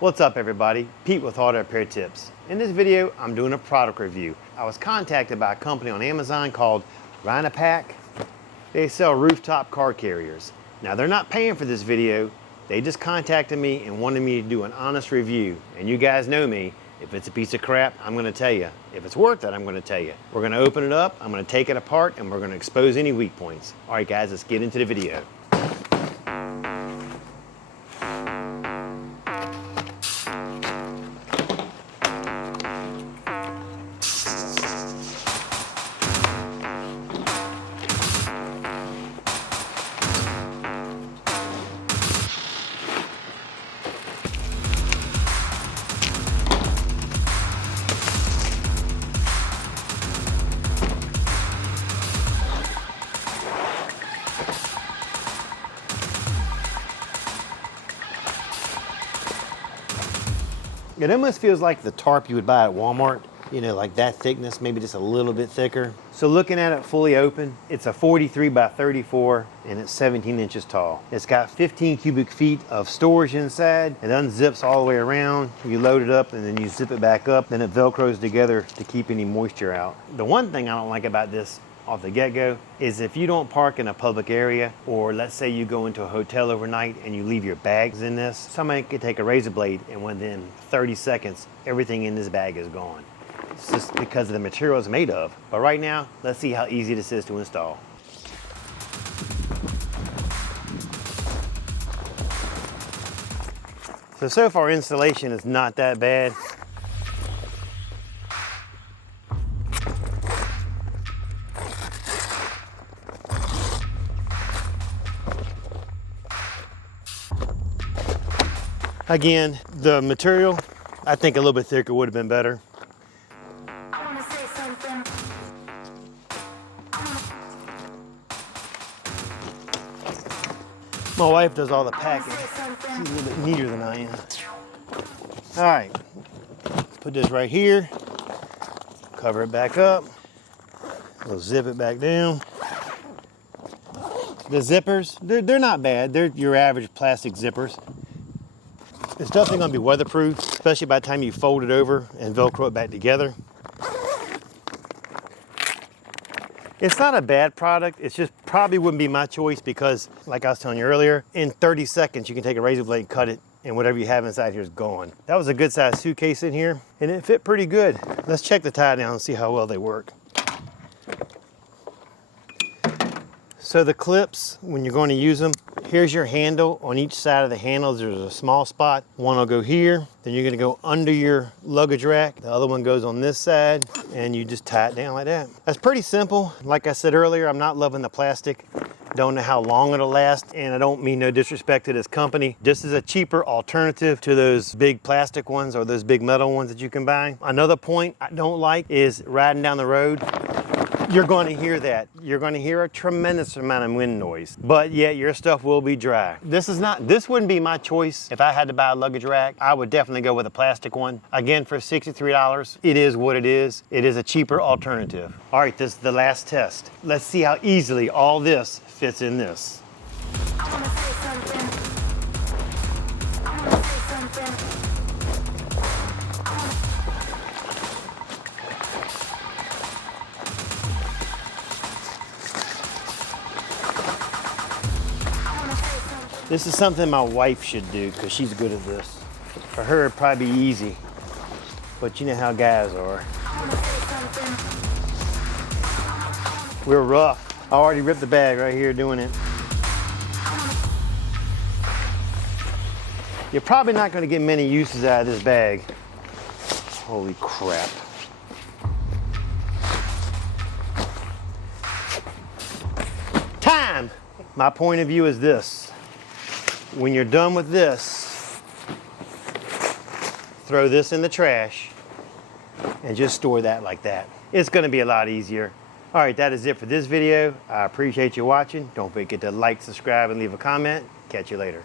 What's up everybody? Pete with Auto Repair Tips. In this video, I'm doing a product review. I was contacted by a company on Amazon called RYNAPAC. They sell rooftop car carriers. Now they're not paying for this video. They just contacted me and wanted me to do an honest review. And you guys know me. If it's a piece of crap, I'm gonna tell you. If it's worth it, I'm gonna tell you. We're gonna open it up, I'm gonna take it apart, and we're gonna expose any weak points. All right guys, let's get into the video. It almost feels like the tarp you would buy at Walmart, you know, like that thickness, maybe just a little bit thicker. So looking at it fully open, it's a 43 by 34 and it's 17 inches tall. It's got 15 cubic feet of storage inside. It unzips all the way around. You load it up and then you zip it back up. Then it Velcros together to keep any moisture out. The one thing I don't like about this off the get-go is if you don't park in a public area, or let's say you go into a hotel overnight and you leave your bags in this, somebody could take a razor blade and within 30 seconds everything in this bag is gone. It's just because of the material it's made of. But right now, let's see how easy this is to install. So far installation is not that bad. Again, the material, I think a little bit thicker would have been better. I wanna say something. My wife does all the packing. She's a little bit neater than I am. All right, put this right here, cover it back up, we'll zip it back down. The zippers, they're not bad. They're your average plastic zippers. It's definitely going to be weatherproof, especially by the time you fold it over and Velcro it back together. It's not a bad product. It's just probably wouldn't be my choice because, like I was telling you earlier, in 30 seconds you can take a razor blade, cut it, and whatever you have inside here is gone. That was a good sized suitcase in here, and it fit pretty good. Let's check the tie down and see how well they work. So the clips, when you're going to use them, here's your handle. On each side of the handle, there's a small spot. One will go here, then you're gonna go under your luggage rack. The other one goes on this side, and you just tie it down like that. That's pretty simple. Like I said earlier, I'm not loving the plastic. Don't know how long it'll last, and I don't mean no disrespect to this company. This is a cheaper alternative to those big plastic ones or those big metal ones that you can buy. Another point I don't like is riding down the road. You're going to hear that. You're going to hear a tremendous amount of wind noise, but yet your stuff will be dry. This wouldn't be my choice if I had to buy a luggage rack. I would definitely go with a plastic one. Again, for $63, it is what it is. It is a cheaper alternative. All right, this is the last test. Let's see how easily all this fits in this. I wanna say something. I wanna say something. This is something my wife should do because she's good at this. For her, it'd probably be easy, but you know how guys are. We're rough. I already ripped the bag right here doing it. You're probably not going to get many uses out of this bag. Holy crap. Time! My point of view is this. When you're done with this, throw this in the trash and just store that like that. It's going to be a lot easier. All right, that is it for this video. I appreciate you watching. Don't forget to like, subscribe, and leave a comment. Catch you later.